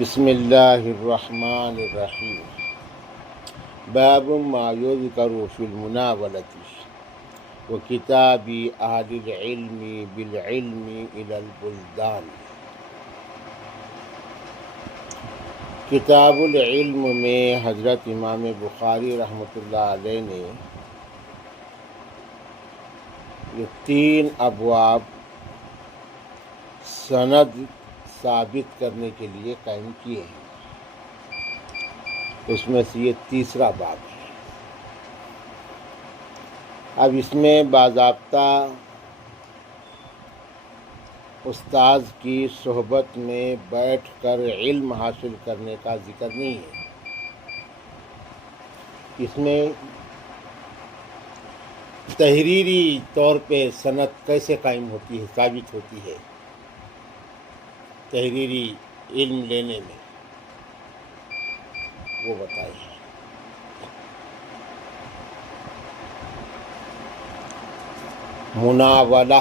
بسم اللہ الرحمن الرحیم باب ما یذکر فی المناولۃ وکتاب اہل العلم بالعلم الی البلدان۔ کتاب العلم میں حضرت امام بخاری رحمۃ اللہ علیہ نے یہ 3 ابواب سند ثابت کرنے کے لیے قائم کیے ہیں، اس میں سے یہ تیسرا باب ہے۔ اب اس میں باضابطہ استاذ کی صحبت میں بیٹھ کر علم حاصل کرنے کا ذکر نہیں ہے، اس میں تحریری طور پہ سند کیسے قائم ہوتی ہے، ثابت ہوتی ہے تحریری علم لینے میں، وہ بتائیے۔ مناولہ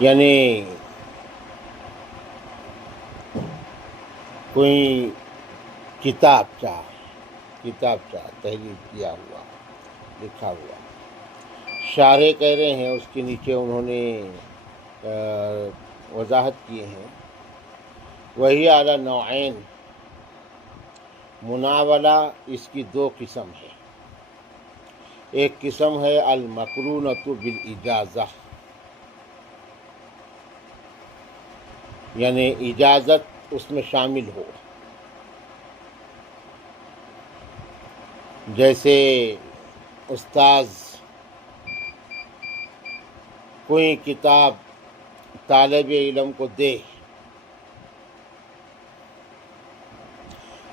یعنی کوئی کتاب تحریر کیا ہوا، لکھا ہوا، شارح کہہ رہے ہیں، اس کے نیچے انہوں نے وضاحت کیے ہیں، وہی اعلیٰ نوعین، مناولہ اس کی 2 قسم ہے۔ ایک قسم ہے المقرونۃ بالاجازہ، یعنی اجازت اس میں شامل ہو، جیسے استاذ کوئی کتاب طالب علم کو دے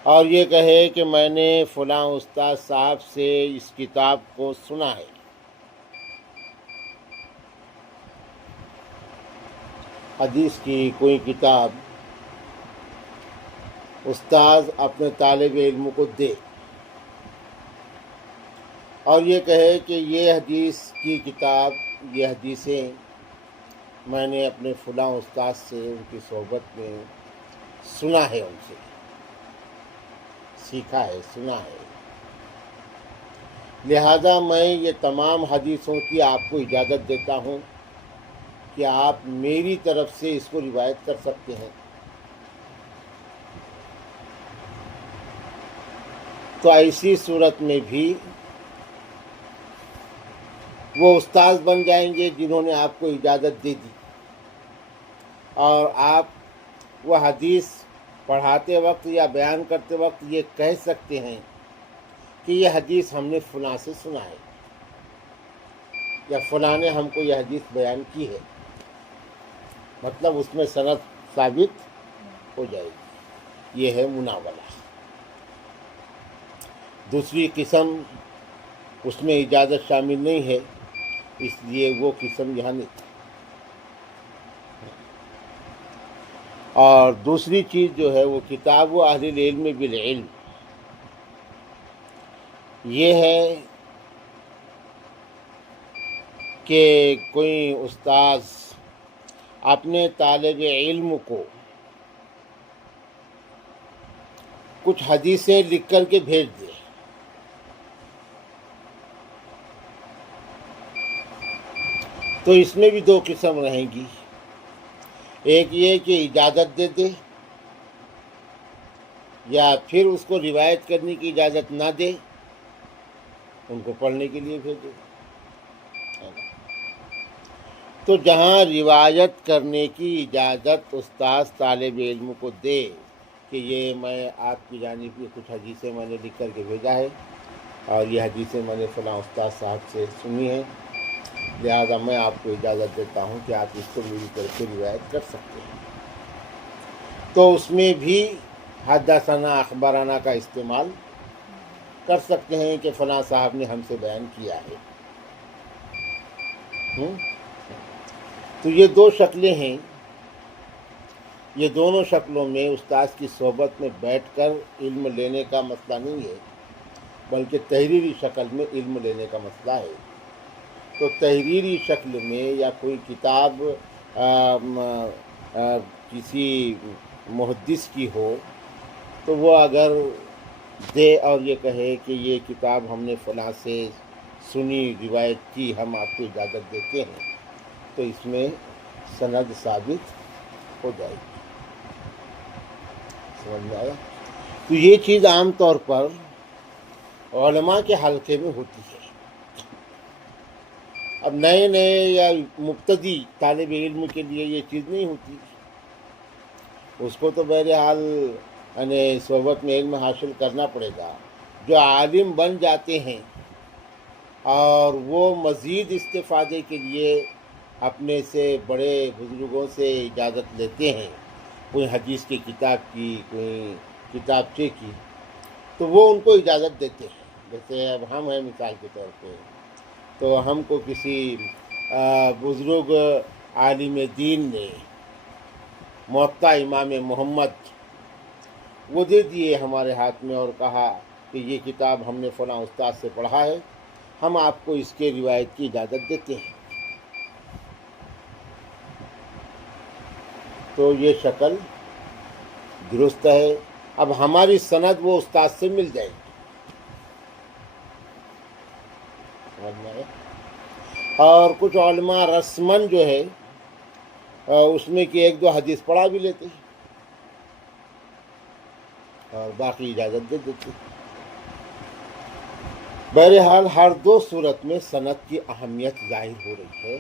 اور یہ کہے کہ میں نے فلاں استاد صاحب سے اس کتاب کو سنا ہے، حدیث کی کوئی کتاب استاذ اپنے طالب علم کو دے اور یہ کہے کہ یہ حدیث کی کتاب، یہ حدیثیں میں نے اپنے فلاں استاد سے ان کی صحبت میں سنا ہے، ان سے سیکھا ہے، سنا ہے، لہذا میں یہ تمام حدیثوں کی آپ کو اجازت دیتا ہوں کہ آپ میری طرف سے اس کو روایت کر سکتے ہیں۔ تو ایسی صورت میں بھی وہ استاذ بن جائیں گے جنہوں نے آپ کو اجازت دے دی، اور آپ وہ حدیث پڑھاتے وقت یا بیان کرتے وقت یہ کہہ سکتے ہیں کہ یہ حدیث ہم نے فلاں سے سنا ہے، یا فلاں نے ہم کو یہ حدیث بیان کی ہے، مطلب اس میں سند ثابت ہو جائے گی۔ یہ ہے مناولہ۔ دوسری قسم اس میں اجازت شامل نہیں ہے، اس لیے وہ قسم یہاں نہیں۔ اور دوسری چیز جو ہے وہ کتاب و اہل العلم بالعلم، یہ ہے کہ کوئی استاذ اپنے طالب علم کو کچھ حدیثیں لکھ کر کے بھیج دے، تو اس میں بھی 2 قسم رہیں گی۔ ایک یہ کہ اجازت دے دے، یا پھر اس کو روایت کرنے کی اجازت نہ دے، ان کو پڑھنے کے لیے بھیجے۔ تو جہاں روایت کرنے کی اجازت استاذ طالب علم کو دے کہ یہ میں آپ کی جانب کی کچھ حدیثیں میں نے لکھ کر کے بھیجا ہے، اور یہ حدیثیں میں نے فلاں استاذ صاحب سے سنی ہیں، لہذا میں آپ کو اجازت دیتا ہوں کہ آپ اس کو میری طرف سے روایت کر سکتے ہیں، تو اس میں بھی حدثنا اخبرنا کا استعمال کر سکتے ہیں کہ فلاں صاحب نے ہم سے بیان کیا ہے۔ تو یہ 2 شکلیں ہیں، یہ دونوں شکلوں میں استاذ کی صحبت میں بیٹھ کر علم لینے کا مسئلہ نہیں ہے، بلکہ تحریری شکل میں علم لینے کا مسئلہ ہے۔ تو تحریری شکل میں یا کوئی کتاب کسی محدث کی ہو تو وہ اگر دے اور یہ کہے کہ یہ کتاب ہم نے فلاں سے سنی روایت کی، ہم آپ کو اجازت دیتے ہیں، تو اس میں سند ثابت ہو جائے گی۔ سمجھ میں آیا؟ تو یہ چیز عام طور پر علماء کے حلقے میں ہوتی ہے۔ اب نئے نئے یا مبتدی طالب علم کے لیے یہ چیز نہیں ہوتی، اس کو تو بہرحال یعنی صحبت میں علم حاصل کرنا پڑے گا۔ جو عالم بن جاتے ہیں اور وہ مزید استفادے کے لیے اپنے سے بڑے بزرگوں سے اجازت لیتے ہیں، کوئی حدیث کی کتاب کی، کوئی کتابچے کی، تو وہ ان کو اجازت دیتے ہیں۔ جیسے اب ہم ہیں مثال کے طور پہ، تو ہم کو کسی بزرگ عالم دین نے موطا امام محمد وہ دے دیے ہمارے ہاتھ میں اور کہا کہ یہ کتاب ہم نے فلاں استاد سے پڑھا ہے، ہم آپ کو اس کے روایت کی اجازت دیتے ہیں، تو یہ شکل درست ہے۔ اب ہماری سند وہ استاد سے مل جائے گی۔ اور کچھ علماء رسماً جو ہے اس میں کہ ایک دو حدیث پڑھا بھی لیتے ہیں اور باقی اجازت دے دیتے ہیں۔ بہرحال ہر دو صورت میں سند کی اہمیت ظاہر ہو رہی ہے،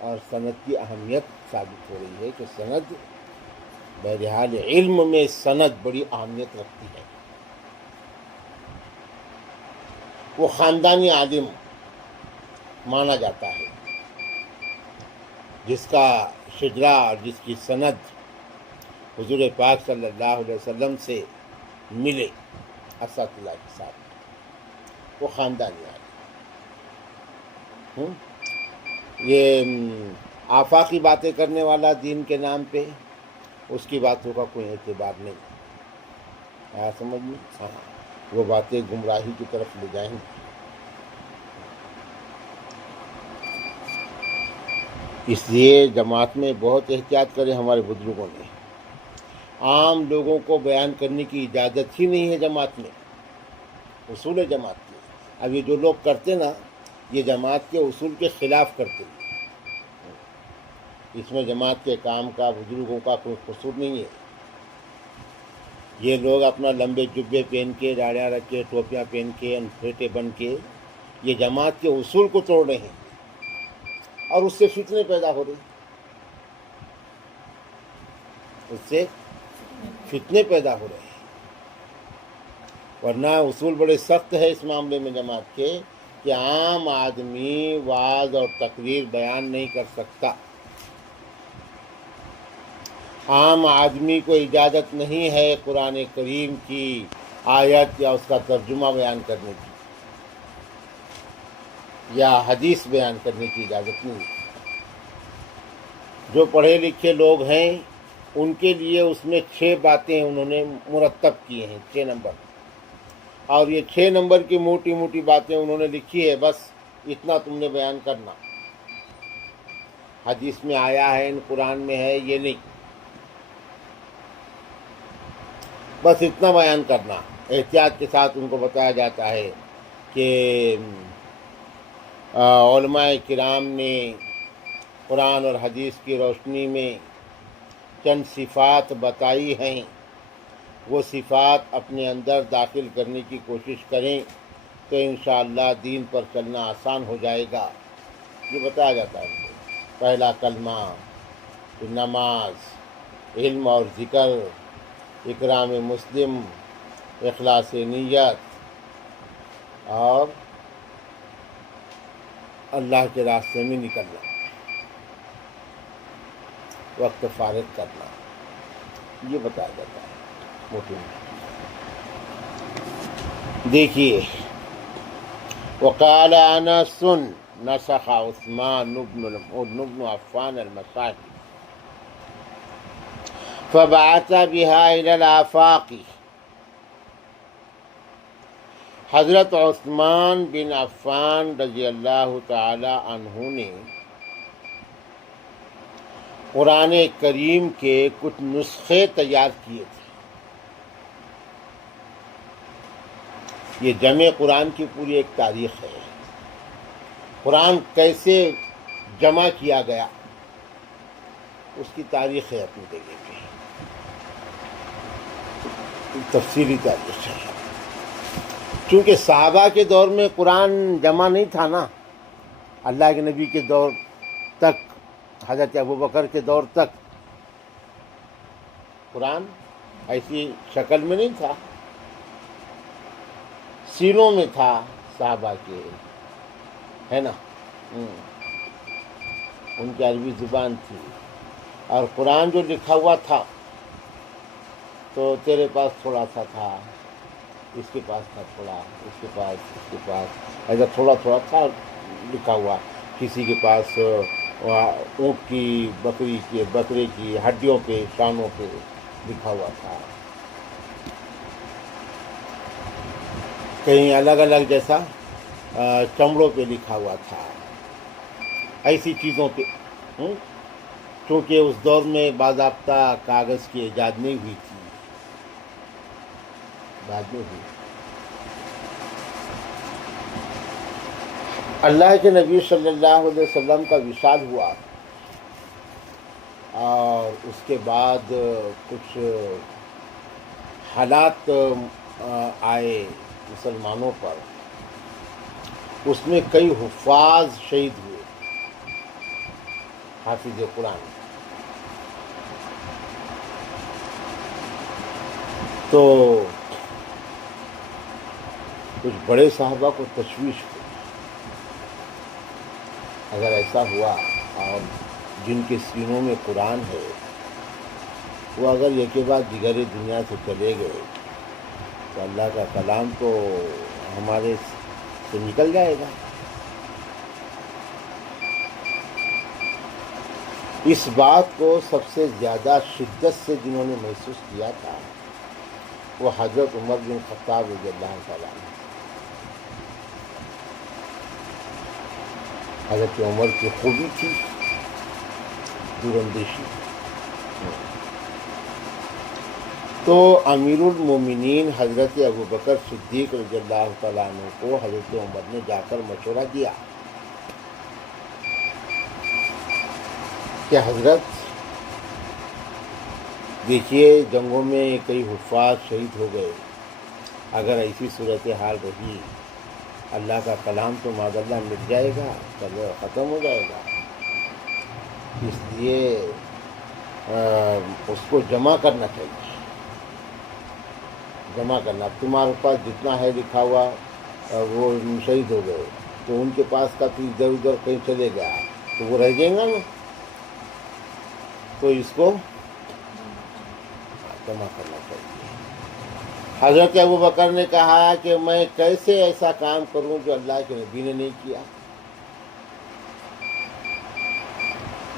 اور سند کی اہمیت ثابت ہو رہی ہے کہ سند بہرحال علم میں سند بڑی اہمیت رکھتی ہے۔ وہ خاندانی عالم مانا جاتا ہے جس کا شجرہ اور جس کی سند حضور پاک صلی اللہ علیہ وسلم سے ملے اساتذہ کے ساتھ، وہ خاندانی عالم۔ یہ آفاقی باتیں کرنے والا دین کے نام پہ، اس کی باتوں کا کوئی اعتبار نہیں۔ آیا سمجھ میں؟ ہاں، وہ باتیں گمراہی کی طرف لے جائیں گی۔ اس لیے جماعت میں بہت احتیاط کرے ہمارے بزرگوں نے۔ عام لوگوں کو بیان کرنے کی اجازت ہی نہیں ہے جماعت میں، اصول جماعت کے۔ اب یہ جو لوگ کرتے نا، یہ جماعت کے اصول کے خلاف کرتے ہیں۔ اس میں جماعت کے کام کا بزرگوں کا کوئی قصور نہیں ہے۔ یہ لوگ اپنا لمبے جبے پہن کے، داڑیاں رکھ کے، ٹوپیاں پہن کے، انپھیٹے بن کے یہ جماعت کے اصول کو توڑ رہے ہیں، اور اس سے فتنے پیدا ہو رہے ہیں، اس سے فتنے پیدا ہو رہے ہیں۔ ورنہ اصول بڑے سخت ہے اس معاملے میں جماعت کے کہ عام آدمی وعظ اور تقریر بیان نہیں کر سکتا۔ عام آدمی کو اجازت نہیں ہے قرآن کریم کی آیت یا اس کا ترجمہ بیان کرنے کی، یا حدیث بیان کرنے کی اجازت نہیں ہے۔ جو پڑھے لکھے لوگ ہیں ان کے لیے اس میں 6 باتیں انہوں نے مرتب کیے ہیں، 6 نمبر، اور یہ 6 نمبر کی موٹی موٹی باتیں انہوں نے لکھی ہے، بس اتنا تم نے بیان کرنا۔ حدیث میں آیا ہے، قرآن میں ہے، یہ نہیں، بس اتنا بیان کرنا۔ احتیاط کے ساتھ ان کو بتایا جاتا ہے کہ علماء کرام نے قرآن اور حدیث کی روشنی میں چند صفات بتائی ہیں، وہ صفات اپنے اندر داخل کرنے کی کوشش کریں تو انشاءاللہ دین پر چلنا آسان ہو جائے گا۔ یہ بتایا جاتا ہے۔ پہلا کلمہ، نماز، علم اور ذکر، اکرام مسلم، اخلاص نیت، اور اللہ کے راستے میں نکلنا، وقت فارغ کرنا، یہ بتایا جاتا ہے موٹی موٹی۔ دیکھیے، وقال انس نسخ عثمان بن عفان المصاحف فبعث بها إلى الآفاق حضرت عثمان بن عفان رضی اللہ تعالی عنہ نے قرآن کریم کے کچھ نسخے تیار کیے تھے. یہ جمع قرآن کی پوری ایک تاریخ ہے. قرآن کیسے جمع کیا گیا اس کی تاریخ ہے اپنی جگہ پہ، تفصیلی تاریخ ہے. چونکہ صحابہ کے دور میں قرآن جمع نہیں تھا نا، اللہ کے نبی کے دور تک، حضرت ابوبکر کے دور تک قرآن ایسی شکل میں نہیں تھا، سینوں میں تھا صحابہ کے، ہے نا. ان کی عربی زبان تھی، اور قرآن جو لکھا ہوا تھا تو تیرے پاس تھوڑا سا تھا، اس کے پاس تھا تھوڑا، اس کے پاس ایسا تھوڑا تھوڑا تھا لکھا ہوا. کسی کے پاس اونٹ کی، بکرے کی ہڈیوں پہ، شانوں پہ لکھا ہوا تھا، کہیں الگ الگ جیسا چمڑوں پہ لکھا ہوا تھا، ایسی چیزوں پہ. کیونکہ اس دور میں باضابطہ کاغذ کی ایجاد نہیں ہوئی تھی، بعد میں ہوئی. اللہ کے نبی صلی اللہ علیہ وسلم کا وصال ہوا، اور اس کے بعد کچھ حالات آئے مسلمانوں پر، اس میں کئی حفاظ شہید ہوئے، حافظ قرآن. تو کچھ بڑے صحابہ کو تشویش ہوئی، اگر ایسا ہوا اور جن کے سینوں میں قرآن ہے وہ اگر یہ کے بعد دیگر دنیا سے چلے گئے تو اللہ کا کلام تو ہمارے سے نکل جائے گا. اس بات کو سب سے زیادہ شدت سے جنہوں نے محسوس کیا تھا وہ حضرت عمر بن خطاب رضی اللہ تعالیٰ عنہ. حضرت عمر کی خوبی تھی دور اندیشی. تو امیر المومنین حضرت ابوبکر صدیق رضی اللہ تعالیٰ عنہ کو حضرت عمر نے جا کر مشورہ دیا کہ حضرت دیکھیے جنگوں میں کئی حفاظ شہید ہو گئے، اگر ایسی صورتحال رہی اللہ کا کلام تو معاذاللہ مٹ جائے گا، چلو ختم ہو جائے گا. اس لیے اس کو جمع کرنا چاہیے، جمع کرنا. تمہارے پاس جتنا ہے لکھا ہوا وہ شہید ہو گئے تو ان کے پاس کا تو ادھر ادھر کہیں چلے گیا تو وہ رہ جائیں گا نا، تو اس کو جمع کرنا چاہیے. حضرت ابوبکر نے کہا کہ میں کیسے ایسا کام کروں جو اللہ کے نبی نے نہیں کیا.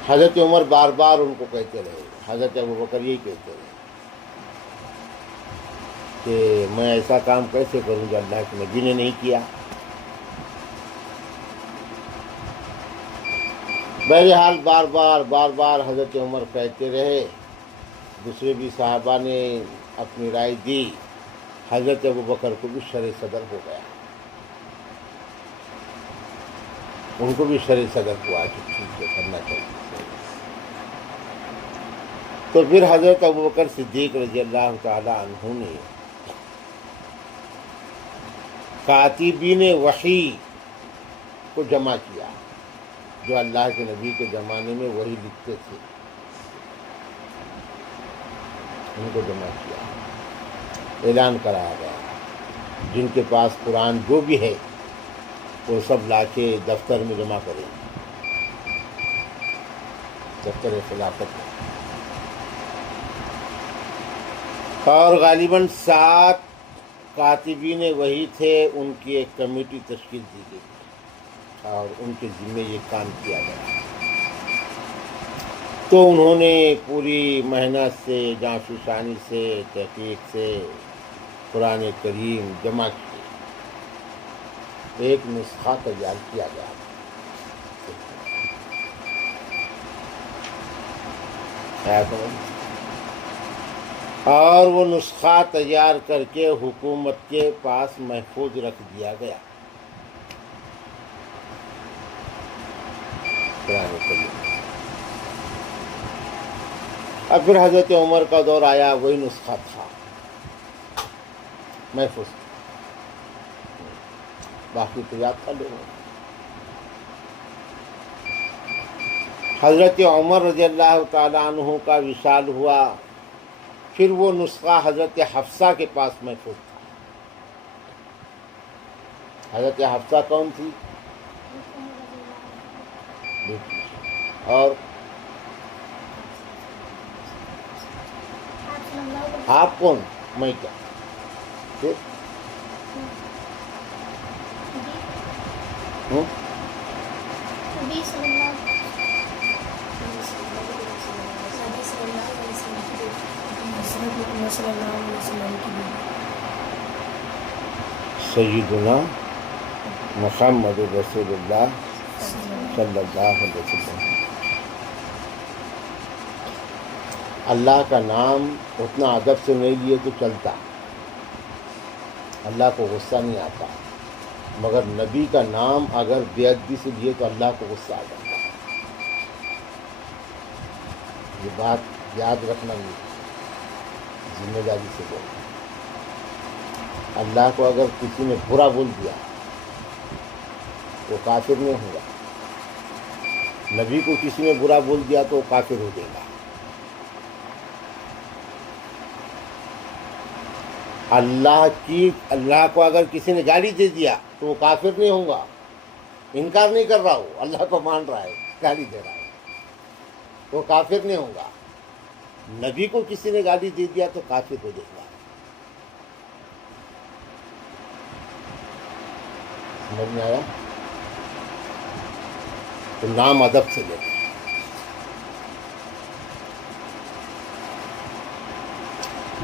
حضرت عمر بار بار ان کو کہتے رہے، حضرت ابوبکر یہی کہتے رہے کہ میں ایسا کام کیسے کروں جو اللہ کے نبی نے نہیں کیا. بہرحال بار بار حضرت عمر کہتے رہے، دوسرے بھی صحابہ نے اپنی رائے دی، حضرت ابوبکر کو بھی شرع صدر ہو گیا، ان کو بھی شرع صدر ہوا کہ ٹھیک ہے کرنا چاہیے. تو پھر حضرت ابوبکر صدیق رضی اللہ تعالی عنہ نے کاتبین وحی کو جمع کیا، جو اللہ کے نبی کے زمانے میں وہی لکھتے تھے، ان کو جمع کیا. اعلان کرایا گیا جن کے پاس قرآن جو بھی ہے وہ سب لا کے دفتر میں جمع کریں، دفتر خلافت میں. اور غالباً 7 کاتبین وہی تھے، ان کی ایک کمیٹی تشکیل دی گئی اور ان کے ذمے یہ کام کیا گیا. تو انہوں نے پوری محنت سے، جانشوشانی سے، تحقیق سے قرآن کریم جمع کیے. ایک نسخہ تیار کیا گیا اور وہ نسخہ تیار کر کے حکومت کے پاس محفوظ رکھ دیا گیا. قرآن کریم. اب پھر حضرت عمر کا دور آیا، وہی نسخہ تھا محفوظ. باقی تو یاد کر لیں. حضرت عمر رضی اللہ تعالیٰ عنہ کا وصال ہوا، پھر وہ نسخہ حضرت حفصہ کے پاس محفوظ تھا. حضرت حفصہ کون تھی؟ اور آپ کون؟ میں کیا؟ سیدنا محمد رسول اللہ صلی اللہ علیہ وسلم. اللہ کا نام اتنا ادب سے نہیں لیے تو چلتا، اللہ کو غصہ نہیں آتا، مگر نبی کا نام اگر بے ادبی سے لیے تو اللہ کو غصہ آ جاتا. یہ بات یاد رکھنا، ذمہ داری سے بولنا. اللہ کو اگر کسی نے برا بول دیا تو کافر نہیں ہوگا، نبی کو کسی نے برا بول دیا تو وہ کافر ہو جائے گا. اللہ کو اگر کسی نے گالی دے دیا تو وہ کافر نہیں ہوگا. انکار نہیں کر رہا ہو، اللہ کو مان رہا ہے، گالی دے رہا ہے، وہ کافر نہیں ہوگا. نبی کو کسی نے گالی دے دیا تو کافر ہو جائے گا. سمجھ میں آیا؟ تو نام ادب سے لینا.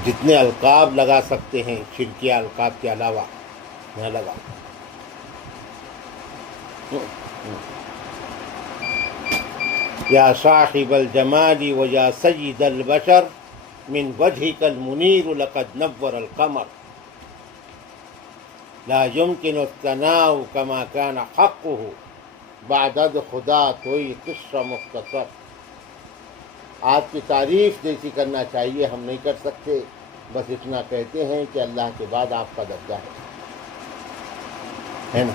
جتنے القاب لگا سکتے ہیں شرکیہ القاب کے علاوہ نہ لگا. یا صاحب الجمال و یا سید البشر من وجهك المنیر لقد نور القمر لا يمكن الثناء كما كان حقه بعد خدا کوئی قصہ مختصر. آپ کی تعریف جیسی کرنا چاہیے ہم نہیں کر سکتے، بس اتنا کہتے ہیں کہ اللہ کے بعد آپ کا درجہ ہے نا.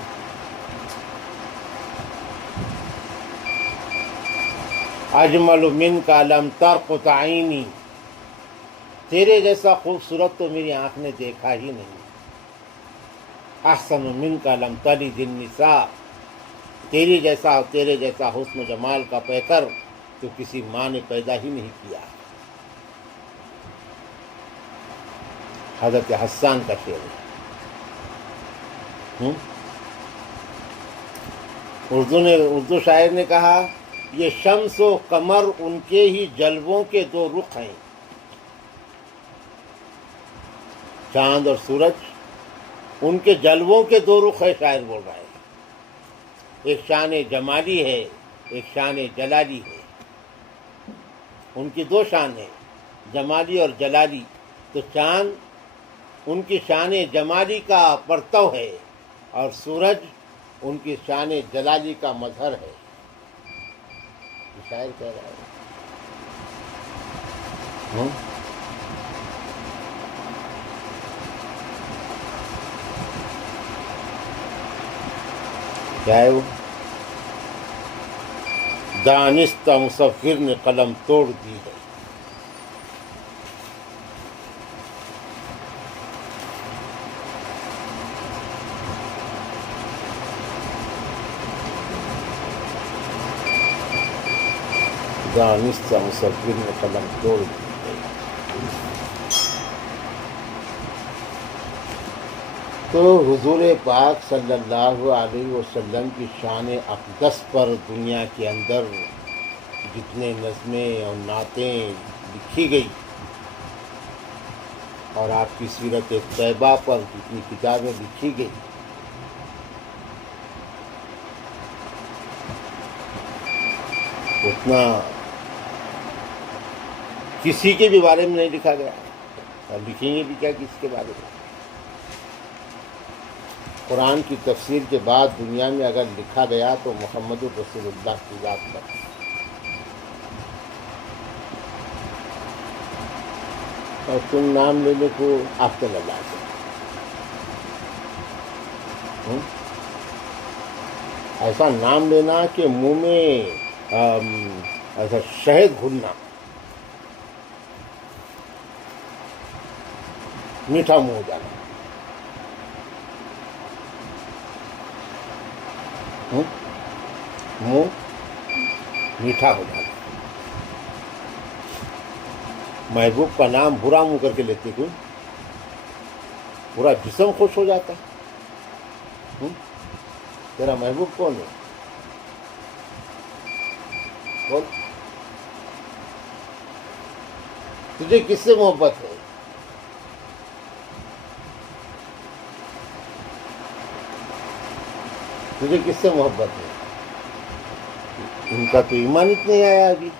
اجمل منک لم ترقط عینی، تیرے جیسا خوبصورت تو میری آنکھ نے دیکھا ہی نہیں. احسن منک لم تلد النساء، تیرے جیسا حسن و جمال کا پیکر تو کسی ماں نے پیدا ہی نہیں کیا. حضرت حسان کا شعر ہے. اردو شاعر نے کہا یہ شمس و قمر ان کے ہی جلووں کے دو رخ ہیں. چاند اور سورج ان کے جلووں کے دو رخ ہے. شاعر بول رہا ہے ایک شان جمالی ہے، ایک شان جلالی ہے. ان کی دو شان ہیں، جمالی اور جلالی. تو چاند ان کی شان جمالی کا پرتو ہے اور سورج ان کی شان جلالی کا مظہر ہے. یہ شاعر کہہ رہا ہے. کیا ہے وہ؟ دانستہ مصور نے قلم توڑ دی ہے. دانستہ مصور نے قلم توڑ دی ہے. تو حضور پاک صلی اللہ علیہ وسلم کی شان اقدس پر دنیا کے اندر جتنے نظمیں اور نعتیں لکھی گئی اور آپ کی سیرت طیبہ پر جتنی کتابیں لکھی گئی اتنا کسی کے بھی بارے میں نہیں لکھا گیا، اور لکھیں گے بھی کیا کسی کے بارے میں؟ قرآن کی تفسیر کے بعد دنیا میں اگر لکھا گیا تو محمد رسول اللہ کی ذات پر، اور تم نام لینے کو آفتے لگا دو، ایسا نام لینا کہ منہ میں ایسا شہد گھلنا، میٹھا منہ ہو جانا، منہ میٹھا ہو جانا، محبوب کا نام برا منہ کر کے لیتے کیوں؟ پورا جسم خوش ہو جاتا. تیرا محبوب کون ہے؟ بول، تجھے کس سے محبت ہے؟ تجھے کس سے محبت ہے؟ ان کا تو ایمان ہی نہیں آیا ابھی.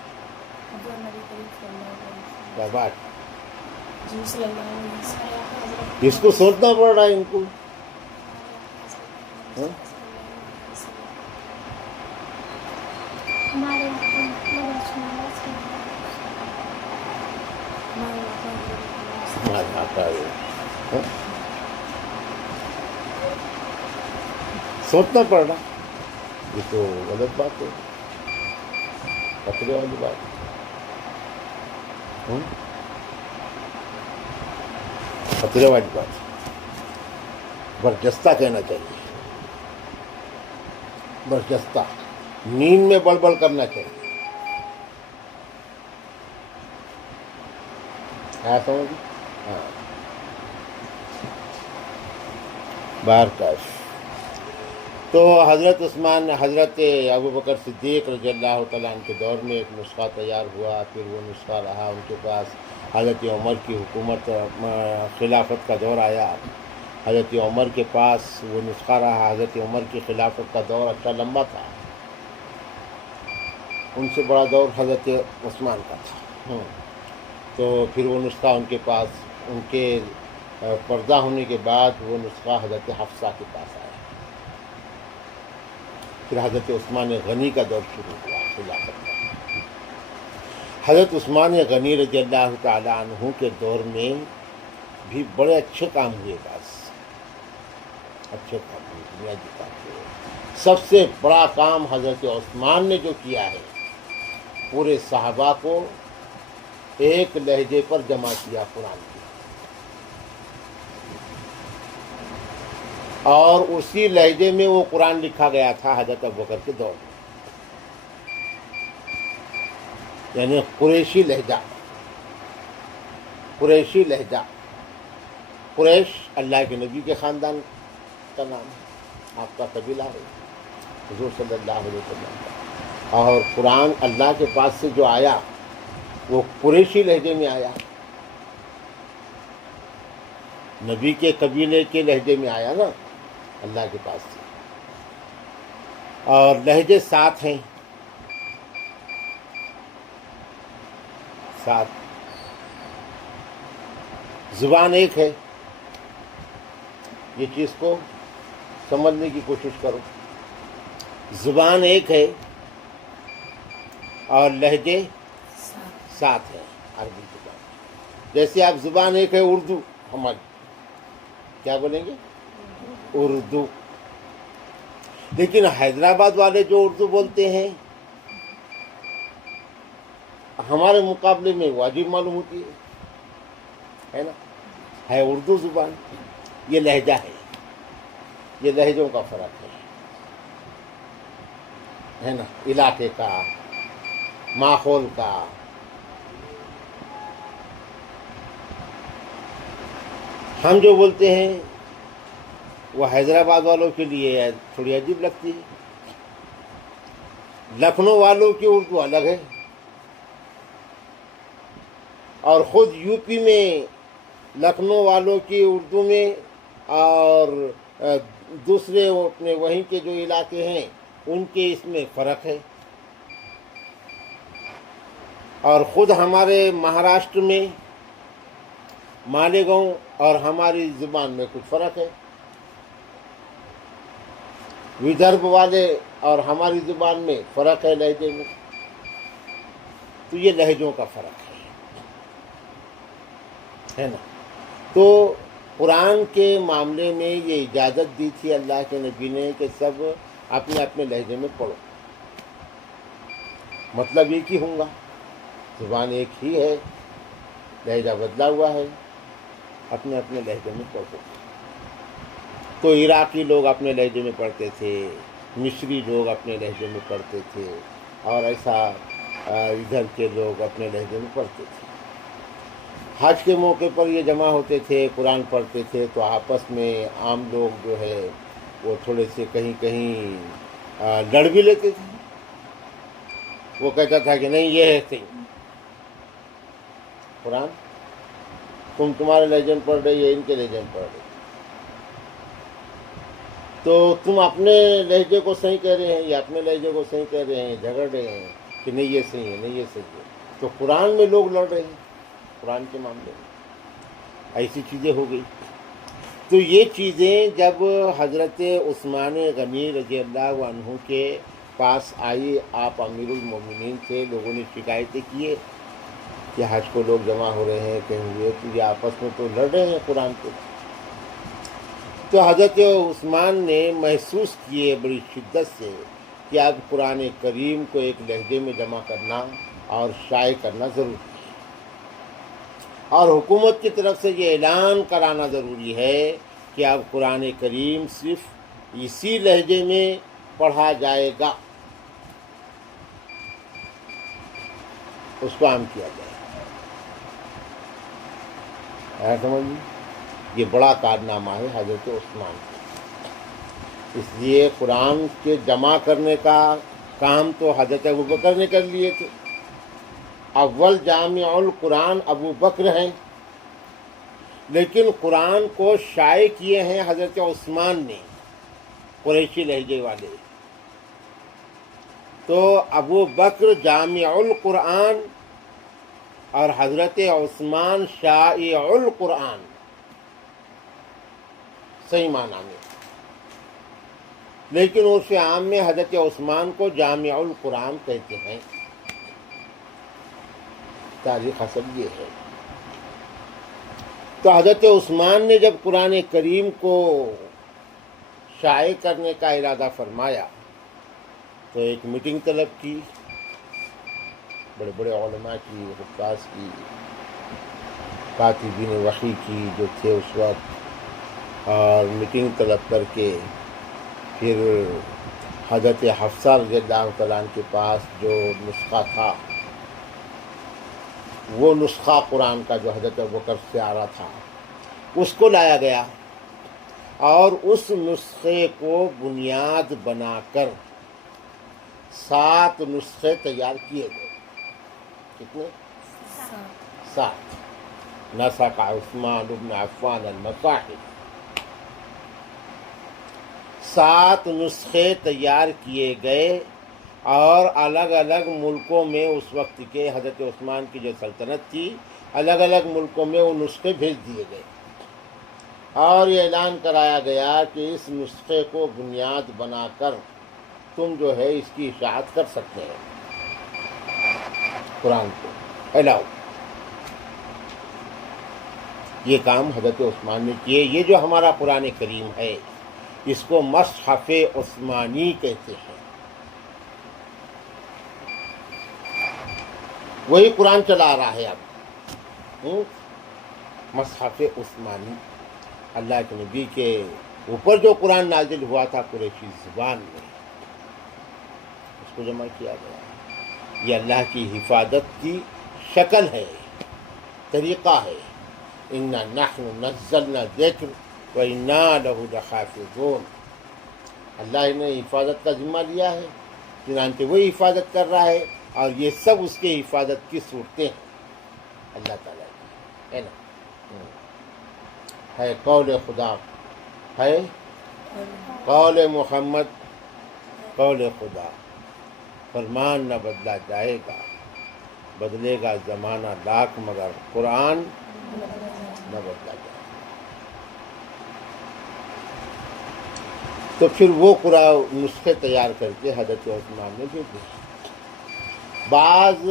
کیا بات، اس کو سوچنا پڑ رہا ہے ان کو. سوچنا پڑ رہا، یہ تو غلط بات ہے، خطرے والی بات. خطرے والی بات، برجستہ کہنا چاہیے، برجستہ، نیند میں بڑبڑ کرنا چاہیے. سمجھ؟ ہاں، باہر کاش. تو حضرت عثمان، حضرت ابوبکر صدیق رضی اللہ تعالیٰ عنہ کے دور میں ایک نسخہ تیار ہوا، پھر وہ نسخہ رہا ان کے پاس. حضرت عمر کی حکومت، خلافت کا دور آیا، حضرت عمر کے پاس وہ نسخہ رہا. حضرت عمر کی خلافت کا دور اچھا لمبا تھا، ان سے بڑا دور حضرت عثمان کا تھا. تو پھر وہ نسخہ ان کے پاس، ان کے پردہ ہونے کے بعد وہ نسخہ حضرت حفصہ کے پاس آیا. پھر حضرت عثمان غنی کا دور شروع ہوا خلافت کا. حضرت عثمان غنی رضی اللہ تعالیٰ عنہ کے دور میں بھی بڑے اچھے کام ہوئے. بس اچھے کام ہوئے، بنیادی کام ہوئے. سب سے بڑا کام حضرت عثمان نے جو کیا ہے، پورے صحابہ کو ایک لہجے پر جمع کیا قرآن کی، اور اسی لہجے میں وہ قرآن لکھا گیا تھا حضرت ابوبکر کے دور میں. یعنی قریشی لہجہ، قریشی لہجہ. قریش اللہ کے نبی کے خاندان کا نام ہے، آپ کا قبیلہ ہے، حضور صلی اللہ علیہ وسلم کا. اور قرآن اللہ کے پاس سے جو آیا وہ قریشی لہجے میں آیا، نبی کے قبیلے کے لہجے میں آیا نا اللہ کے پاس سے. اور لہجے 7 ہیں، 7. زبان ایک ہے، یہ چیز کو سمجھنے کی کوشش کرو. زبان ایک ہے اور لہجے 7 ہیں عربی زبان. جیسے آپ زبان ایک ہے اردو، ہماری کیا بولیں گے؟ اردو. لیکن حیدرآباد والے جو اردو بولتے ہیں ہمارے مقابلے میں واجب معلوم ہوتی ہے نا، ہے اردو زبان. یہ لہجہ ہے، یہ لہجوں کا فرق ہے نا، علاقے کا، ماحول کا. ہم جو بولتے ہیں وہ حیدرآباد والوں کے لیے تھوڑی عجیب لگتی ہے. لکھنؤ والوں کی اردو الگ ہے، اور خود یو پی میں لکھنؤ والوں کی اردو میں اور دوسرے اپنے وہیں کے جو علاقے ہیں ان کے اس میں فرق ہے. اور خود ہمارے مہاراشٹر میں مالیگاؤں اور ہماری زبان میں کچھ فرق ہے، ودربھ والے اور ہماری زبان میں فرق ہے لہجے میں، تو یہ لہجوں کا فرق ہے نا۔ تو قرآن کے معاملے میں یہ اجازت دی تھی اللہ کے نبی نے کہ سب اپنے اپنے لہجے میں پڑھو، مطلب ایک ہی ہوں گا، زبان ایک ہی ہے، لہجہ بدلا ہوا ہے، اپنے اپنے لہجے میں پڑھو۔ تو عراقی لوگ اپنے لہجے میں پڑھتے تھے، مصری لوگ اپنے لہجے میں پڑھتے تھے، اور ایسا ادھر کے لوگ اپنے لہجے میں پڑھتے تھے۔ حج کے موقع پر یہ جمع ہوتے تھے، قرآن پڑھتے تھے، تو آپس میں عام لوگ جو ہے وہ تھوڑے سے کہیں کہیں لڑ بھی لیتے تھے۔ وہ کہتا تھا کہ نہیں یہ ہے صحیح قرآن، تمہارے لہجے میں پڑھ رہے، یہ ان کے لہجے میں پڑھ رہے، تو تم اپنے لہجے کو صحیح کہہ رہے ہیں یا اپنے لہجے کو صحیح کہہ رہے ہیں، جھگڑ رہے ہیں کہ نہیں یہ صحیح ہے، نہیں یہ صحیح ہے۔ تو قرآن میں لوگ لڑ رہے ہیں، قرآن کے معاملے میں ایسی چیزیں ہو گئی۔ تو یہ چیزیں جب حضرت عثمان غنی رضی اللہ عنہ کے پاس آئی، آپ امیر المومنین تھے، لوگوں نے شکایتیں کیے کہ حج کو لوگ جمع ہو رہے ہیں، کہیں ہوئے تو یہ آپس میں تو لڑ رہے ہیں قرآن کو۔ تو حضرت عثمان نے محسوس کیے بڑی شدت سے کہ اب قرآن کریم کو ایک لہجے میں جمع کرنا اور شائع کرنا ضروری ہے، اور حکومت کی طرف سے یہ اعلان کرانا ضروری ہے کہ اب قرآن کریم صرف اسی لہجے میں پڑھا جائے گا، اس کو عام کیا جائے گا۔ سمجھ، یہ بڑا کارنامہ ہے حضرت عثمان کا۔ اس لیے قرآن کے جمع کرنے کا کام تو حضرت ابوبکر نے کر لیے تھے، اول جامع القرآن ابو بکر ہیں، لیکن قرآن کو شائع کیے ہیں حضرت عثمان نے، قریشی لہجے والے۔ تو ابو بکر جامع القرآن اور حضرت عثمان شائع القرآن، صحیح معنی میں، لیکن عرف عام میں حضرت عثمان کو جامع القرآن کہتے ہیں۔ تاریخ اصل یہ ہے۔ تو حضرت عثمان نے جب قرآن کریم کو شائع کرنے کا ارادہ فرمایا تو ایک میٹنگ طلب کی، بڑے بڑے علماء کی، حفاظ کی، کاتبین وحی کی جو تھے اس وقت، اور میٹنگ طلب کر کے پھر حضرت حفصہ رضی اللہ تعالیٰ عنہ کے پاس جو نسخہ تھا، وہ نسخہ قرآن کا جو حضرت ابوبکر سے آ رہا تھا، اس کو لایا گیا، اور اس نسخے کو بنیاد بنا کر 7 نسخے تیار کیے گئے۔ کتنے؟ 7۔ نسخ عثمان بن عفان المصاحف، 7 نسخے تیار کیے گئے، اور الگ الگ ملکوں میں اس وقت کے حضرت عثمان کی جو سلطنت تھی، الگ الگ ملکوں میں وہ نسخے بھیج دیے گئے، اور یہ اعلان کرایا گیا کہ اس نسخے کو بنیاد بنا کر تم جو ہے اس کی اشاعت کر سکتے ہیں، قرآن کو الاؤ۔ یہ کام حضرت عثمان نے کیے۔ یہ جو ہمارا قرآن کریم ہے، اس کو مصحف عثمانی کہتے ہیں۔ وہی قرآن چلا آ رہا ہے اب، مصحف عثمانی، اللہ کے نبی کے اوپر جو قرآن نازل ہوا تھا قریشی زبان میں، اس کو جمع کیا گیا۔ یہ اللہ کی حفاظت کی شکل ہے، طریقہ ہے۔ اِنَّا نَحْنُ نَزَّلْنَا الذِّكْرَ وَإِنَّا لَهُ لَحَافِظُونَ۔ اللہ نے حفاظت کا ذمہ لیا ہے، چنانچہ وہی حفاظت کر رہا ہے، اور یہ سب اس کے حفاظت کی صورتیں ہیں اللہ تعالیٰ کی، ہے نا۔ ہے قول خدا، ہے قول محمد، قول خدا، فرمان نہ بدلا جائے گا بدلے گا زمانہ لاکھ مگر قرآن نہ بدلا جائے۔ تو پھر وہ قرآن نسخے تیار کر کے حضرت عثمان نے بھیج دیے۔ بعض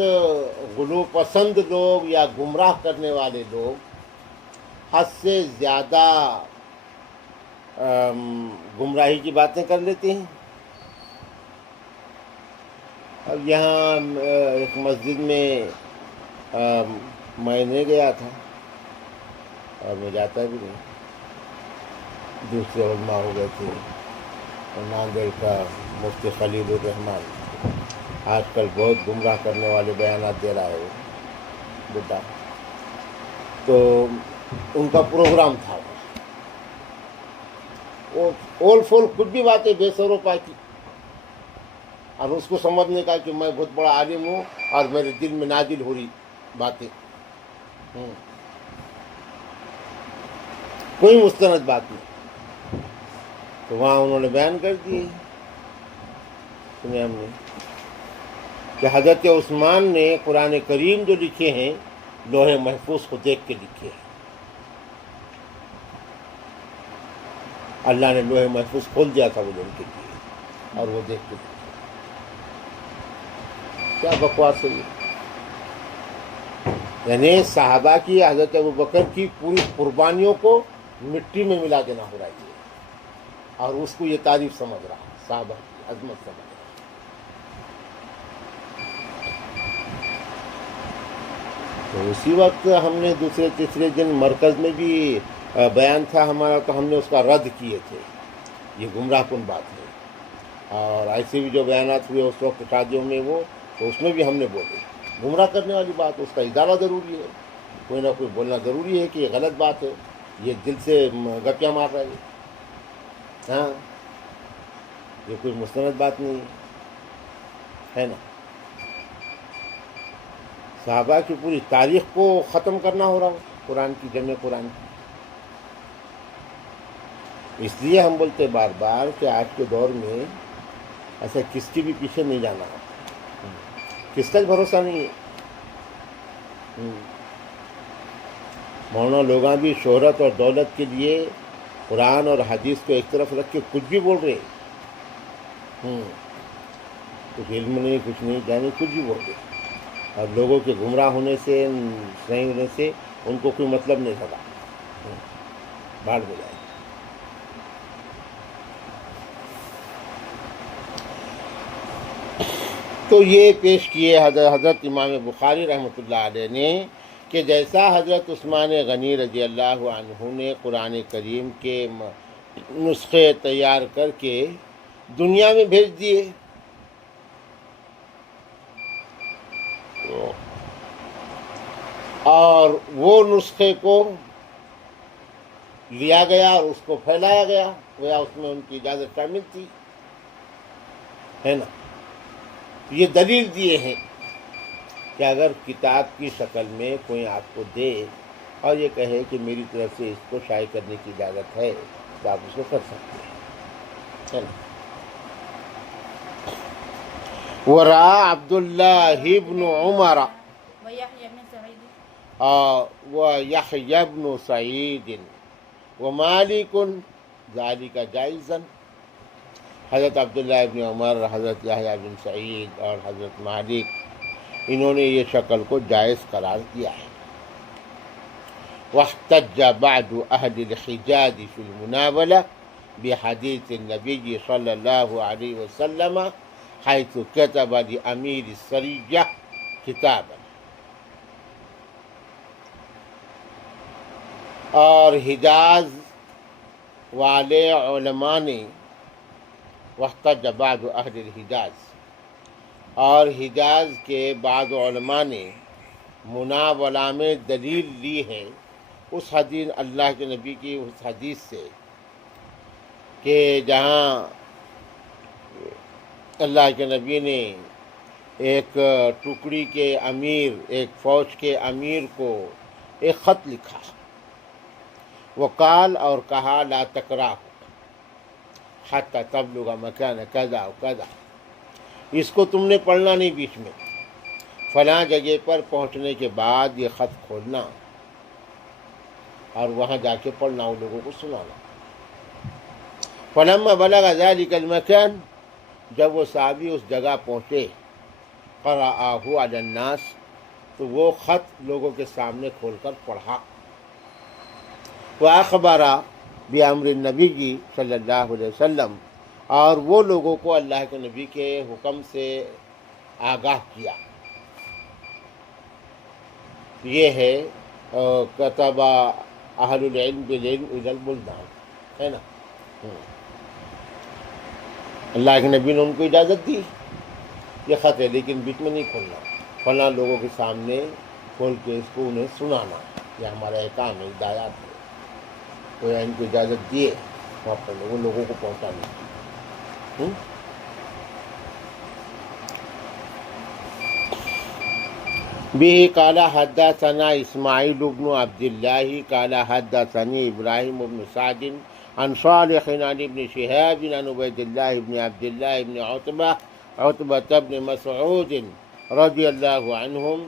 غلو پسند لوگ یا گمراہ کرنے والے لوگ حد سے زیادہ گمراہی کی باتیں کر لیتے ہیں۔ اب یہاں ایک مسجد میں میں نہیں گیا تھا اور میں جاتا بھی نہیں، دوسرے علماء ہو گئے تھے، ناندیڑ کا مفتی خلیل الرحمان آج کل بہت گمراہ کرنے والے بیانات دے رہا ہے، وہ بڈھا، تو ان کا پروگرام تھا، وہ اول فول کچھ بھی باتیں بے سر و پا کی، اور اس کو سمجھنے کا کہ میں بہت بڑا عالم ہوں اور میرے دل میں نازل ہو رہی باتیں، کوئی مستند بات نہیں، تو وہاں انہوں نے بیان کر دیے، سنے ہم نے کہ حضرت عثمان نے قرآن کریم جو لکھے ہیں لوح محفوظ کو دیکھ کے لکھے ہیں، اللہ نے لوح محفوظ کھول دیا تھا وہ ان کے لیے اور وہ دیکھ کے لکھے۔ کیا بکواس ہے یہ؟ یعنی صحابہ کی، حضرت ابوبکر کی پوری قربانیوں کو مٹی میں ملا دینا ہو رہا ہے، اور اس کو یہ تعریف سمجھ رہا، صحابہ کی عظمت سمجھ رہا۔ تو اسی وقت ہم نے دوسرے تیسرے دن مرکز میں بھی بیان تھا ہمارا، تو ہم نے اس کا رد کیے تھے، یہ گمراہ کن بات ہے، اور ایسے بھی جو بیانات ہوئے اس وقت شادیوں میں وہ، تو اس میں بھی ہم نے بولے گمراہ کرنے والی بات، اس کا ادارہ ضروری ہے، کوئی نہ کوئی بولنا ضروری ہے کہ یہ غلط بات ہے، یہ دل سے گپیاں مار رہے ہیں، ہاں یہ کوئی مستند بات نہیں ہے نا۔ صحابہ کی پوری تاریخ کو ختم کرنا ہو رہا ہو قرآن کی، جمع قرآن کی۔ اس لیے ہم بولتے بار بار کہ آج کے دور میں ایسا کس کے بھی پیچھے نہیں جانا، کس کا بھروسہ نہیں ہے۔ مولانا لوگاں بھی شہرت اور دولت کے لیے قرآن اور حدیث کو ایک طرف رکھ کے کچھ بھی بول رہے، کچھ علم نہیں، کچھ نہیں جانے، کچھ بھی بول رہے، اور لوگوں کے گمراہ ہونے سے، صحیح ہونے سے ان کو کوئی مطلب نہیں ہوگا، بھاڑ ہو جائے۔ تو یہ پیش کیے حضرت امام بخاری رحمۃ اللہ علیہ نے کہ جیسا حضرت عثمان غنی رضی اللہ عنہ نے قرآن کریم کے نسخے تیار کر کے دنیا میں بھیج دیے، اور وہ نسخے کو لیا گیا اور اس کو پھیلایا گیا، گویا اس میں ان کی اجازت شامل تھی، ہے نا۔ یہ دلیل دیے ہیں کہ اگر کتاب کی شکل میں کوئی آپ کو دے اور یہ کہے کہ میری طرف سے اس کو شائع کرنے کی اجازت ہے تو آپ اس کو کر سکتے ہیں، ہے نا۔ ورا عبداللہ ابن عمر ويحيى بن سعيد ومالك ذلك جائزا، حضرت عبداللہ ابن عمر، حضرت یحییٰ بن سعید اور حضرت مالک، انہوں نے یہ شکل کو جائز قرار دیا ہے۔ واحتج بعض اہل الحجاز فی المناولہ بحدیث النبی صلی اللہ علیہ وسلم حیث کتب لامیر السریہ کتابا، اور حجاز والے علماء نے، واحتج بعض اہل الحجاز، اور حجاز کے بعض علماء نے مناولہ میں دلیل لی ہے اس حدیث، اللہ کے نبی کی اس حدیث سے کہ جہاں اللہ کے نبی نے ایک ٹکڑی کے امیر، ایک فوج کے امیر کو ایک خط لکھا، وقال، اور کہا، لا تقرأ حتی تبلغ مکان کذا و کذا، اس کو تم نے پڑھنا نہیں بیچ میں، فلاں جگہ پر پہنچنے کے بعد یہ خط کھولنا اور وہاں جا کے پڑھنا، ان لوگوں کو سنانا۔ فلما بلغ ذلك المكان، جب وہ صحابی اس جگہ پہنچے، قرأہ علی الناس، تو وہ خط لوگوں کے سامنے کھول کر پڑھا۔ وأخبر بأمر النبی صلی اللہ علیہ وسلم، اور وہ لوگوں کو اللہ کے نبی کے حکم سے آگاہ کیا۔ یہ ہے کتب اہل العلم بالعلم الی البلدان، ہے نا۔ اللہ کے نبی نے ان کو اجازت دی، یہ خط ہے لیکن بیچ میں نہیں کھولنا، فلاں لوگوں کے سامنے کھول کے اس کو انہیں سنانا، یہ ہمارا احکام ہے، ہدایات ہے، تو ان کو اجازت دیے وہاں پر وہ لوگوں کو پہنچانے کی۔ به قال حدثنا اسماعیل بن عبد الله قال حدثني ابراهيم بن سعد عن صالح عن ابن شهاب عن عبيد الله بن عبد الله بن عتبة بن مسعود رضي الله عنهم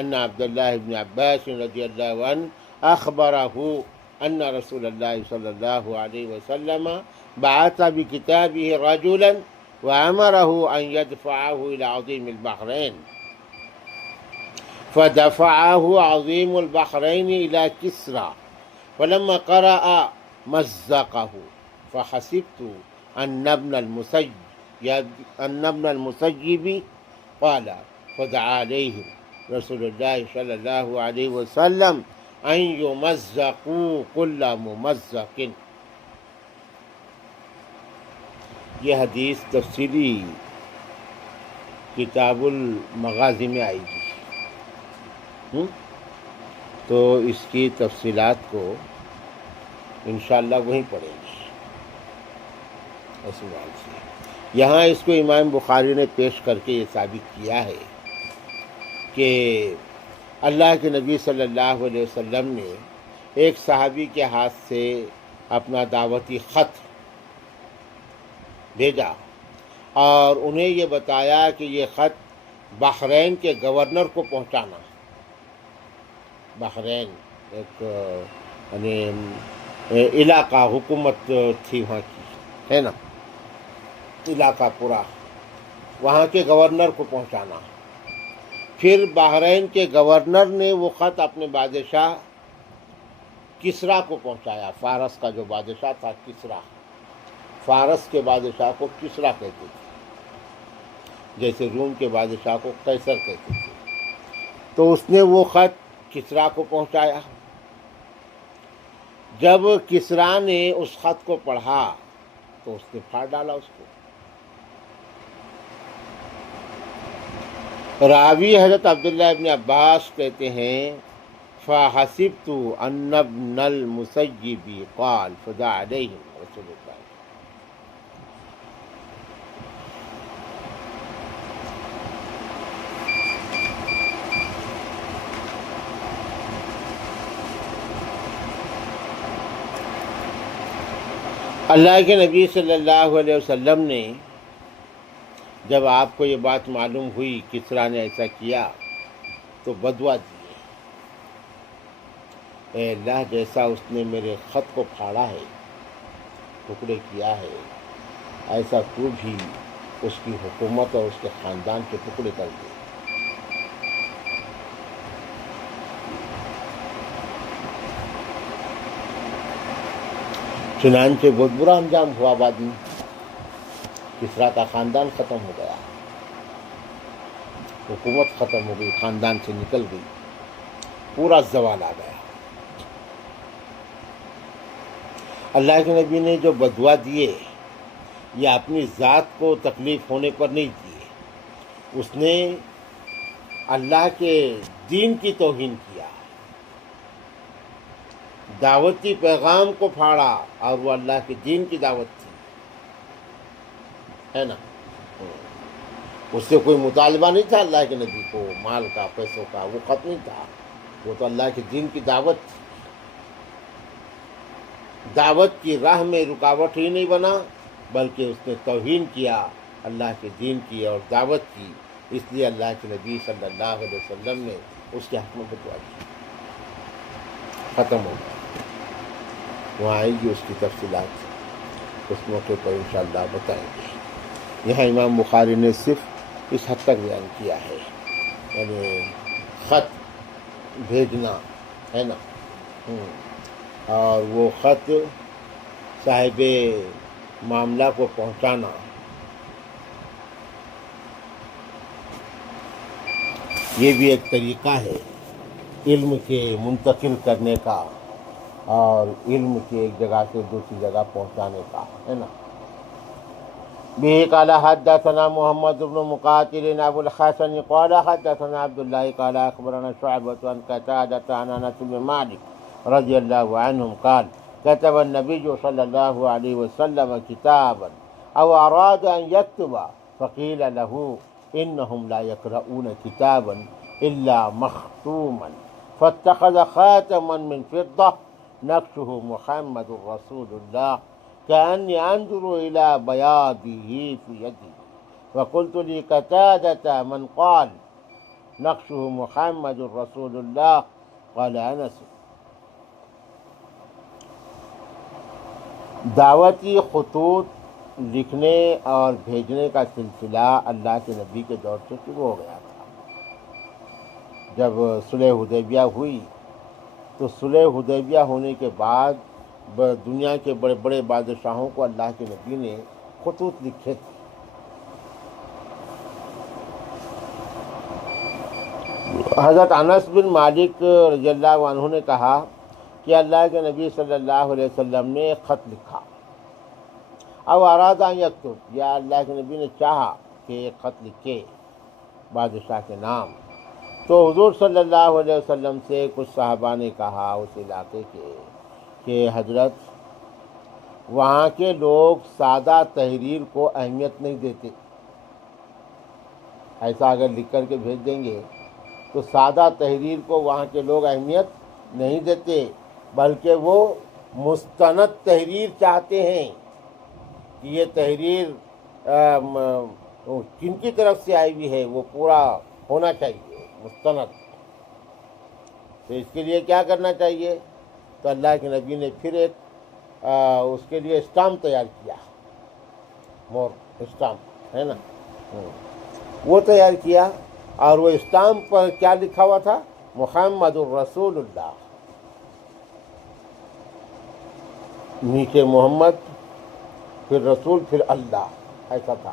أن عبد الله بن عباس رضي الله عنه أخبره أن رسول الله صلى الله عليه وسلم بعث بكتابه رجلا وأمره أن يدفعه إلى عظيم البحرين، فدفعه عظيم البحرين إلى كسرى، فلما قرأ مزقه، فحسبت أن ابن المسيب قال، فدعا عليهم رسول الله صلى الله عليه وسلم أن يمزقوا كل ممزق۔ یہ حدیث تفصیلی کتاب المغازی میں آئے گی، تو اس کی تفصیلات کو انشاءاللہ وہیں پڑھیں گے۔ ایسی بات سے یہاں اس کو امام بخاری نے پیش کر کے یہ ثابت کیا ہے کہ اللہ کے نبی صلی اللہ علیہ وسلم نے ایک صحابی کے ہاتھ سے اپنا دعوتی خط بھیجا اور انہیں یہ بتایا کہ یہ خط بحرین کے گورنر کو پہنچانا۔ بحرین ایک یعنی علاقہ، حکومت تھی وہاں کی، ہے نا، علاقہ پورا، وہاں کے گورنر کو پہنچانا۔ پھر بحرین کے گورنر نے وہ خط اپنے بادشاہ کسریٰ کو پہنچایا، فارس کا جو بادشاہ تھا کسریٰ، فارس کے بادشاہ کو کسریٰ کہتے تھے، جیسے روم کے بادشاہ کو قیصر کہتے تھے۔ تو اس نے وہ خط کسریٰ کو پہنچایا۔ جب کسریٰ نے اس خط کو پڑھا تو اس نے پھاڑ ڈالا اس کو۔ راوی حضرت عبداللہ ابن عباس کہتے ہیں، فَحَسِبْتُ أَنَّ ابْنَ الْمُسَيِّبِ قَالَ فَدَعَا عَلَيْهِمْ رسول اللہ۔ اللہ کے نبی صلی اللہ علیہ وسلم نے جب آپ کو یہ بات معلوم ہوئی کسریٰ نے ایسا کیا تو بدعا دی، اے اللہ، جیسا اس نے میرے خط کو پھاڑا ہے، ٹکڑے کیا ہے، ایسا تو بھی اس کی حکومت اور اس کے خاندان کے ٹکڑے کر دے۔ چنانچہ بہت برا انجام ہوا بعد میں، کسریٰ کا خاندان ختم ہو گیا، حکومت ختم ہو گئی، خاندان سے نکل گئی، پورا زوال آ گیا۔ اللہ کے نبی نے جو بدعا دیے یہ اپنی ذات کو تکلیف ہونے پر نہیں دیے، اس نے اللہ کے دین کی توہین کیا، دعوتی پیغام کو پھاڑا، اور وہ اللہ کے دین کی دعوت تھی، ہے نا۔ اس سے کوئی مطالبہ نہیں تھا اللہ کے نبی کو مال کا، پیسوں کا، وہ خط نہیں تھا، وہ تو اللہ کے دین کی دعوت تھی۔ دعوت کی راہ میں رکاوٹ ہی نہیں بنا، بلکہ اس نے توہین کیا اللہ کے دین کی اور دعوت کی، اس لیے اللہ کے نبی صلی اللہ علیہ وسلم نے اس کے حق میں فتویٰ کی، ختم ہو گیا۔ وہاں آئے گی اس کی تفصیلات، اس موقع پر انشاءاللہ بتائیں گے۔ یہاں امام بخاری نے صرف اس حد تک بیان کیا ہے، یعنی خط بھیجنا ہے نا، اور وہ خط صاحب معاملہ کو پہنچانا، یہ بھی ایک طریقہ ہے علم کے منتقل کرنے کا اور علم کے ایک جگہ سے دوسری جگہ پہنچانے کا، ہے نا۔ به قال حدثنا محمد بن مقاتل ابو الحسن قال حدثنا عبد الله قال اخبرنا شعبة عن قتادة عن انس بن مالك رضي الله عنهم قال كتب النبي صلى الله عليه وسلم كتابا او اراد ان يكتب فقيل له انهم لا يقرؤون كتابا الا مختوما فاتخذ خاتما من فضة نقشه محمد رسول الله كأني أنظر إلى بياضه في يدي فقلت لقتادة من قال نقشه محمد رسول الله قال أنس۔ دعوتی خطوط لکھنے اور بھیجنے کا سلسلہ اللہ کے نبی کے دور سے شروع ہو گیا تھا۔ جب صلح حدیبیہ ہوئی تو صلح حدیبیہ ہونے کے بعد دنیا کے بڑے بڑے بادشاہوں کو اللہ کے نبی نے خطوط لکھے تھے۔ حضرت انس بن مالک رضی اللہ عنہ نے کہا کہ اللہ کے نبی صلی اللہ علیہ وسلم نے ایک خط لکھا، او اراد ان یکتب، یا اللہ کے نبی نے چاہا کہ ایک خط لکھے بادشاہ کے نام، تو حضور صلی اللہ علیہ وسلم سے کچھ صحابہ نے کہا اس علاقے کے کہ حضرت وہاں کے لوگ سادہ تحریر کو اہمیت نہیں دیتے، ایسا اگر لکھ کر کے بھیج دیں گے تو سادہ تحریر کو وہاں کے لوگ اہمیت نہیں دیتے، بلکہ وہ مستند تحریر چاہتے ہیں کہ یہ تحریر کن کی طرف سے آئی ہوئی ہے وہ پورا ہونا چاہیے مستند۔ تو اس کے لیے کیا کرنا چاہیے؟ تو اللہ کے نبی نے پھر ایک اس کے لیے اسٹامپ تیار کیا، مور اسٹامپ ہے نا، وہ تیار کیا، اور وہ اسٹامپ پر کیا لکھا ہوا تھا؟ محمد الرسول اللہ، نیچے محمد پھر رسول پھر اللہ، ایسا تھا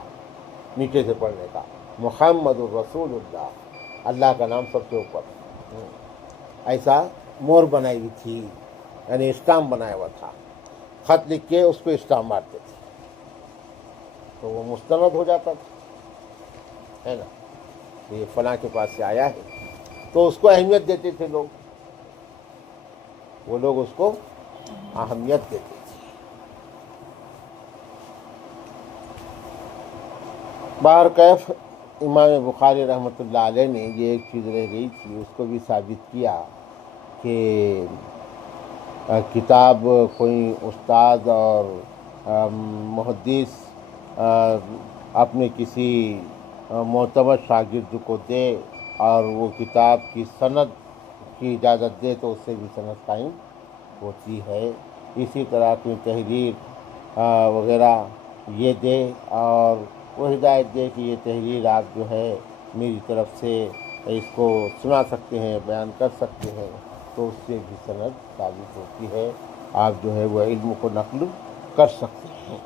نیچے سے پڑھنے کا، محمد الرسول اللہ، اللہ کا نام سب سے اوپر، ایسا مور بنائی ہوئی تھی، یعنی اسٹامپ بنایا ہوا تھا، خط لکھ کے اس پہ اسٹامپ مارتے تھے تو وہ مستند ہو جاتا تھا، ہے نا، یہ فلاں کے پاس سے آیا ہے، تو اس کو اہمیت دیتے تھے لوگ، وہ لوگ اس کو اہمیت دیتے تھے۔ بہرکیف امام بخاری رحمۃ اللہ علیہ نے یہ ایک چیز رہ گئی تھی، اس کو بھی ثابت کیا کہ کتاب کوئی استاد اور محدث اپنے کسی معتبر شاگرد کو دے اور وہ کتاب کی سند کی اجازت دے تو اس سے بھی سند قائم ہوتی ہے۔ اسی طرح کوئی تحریر وغیرہ یہ دے اور وہ ہدایت دے کہ یہ تحریر آپ جو ہے میری طرف سے اس کو سنا سکتے ہیں، بیان کر سکتے ہیں، تو اس سے بھی سند ثابت ہوتی ہے، آپ جو ہے وہ علم کو نقل کر سکتے ہیں۔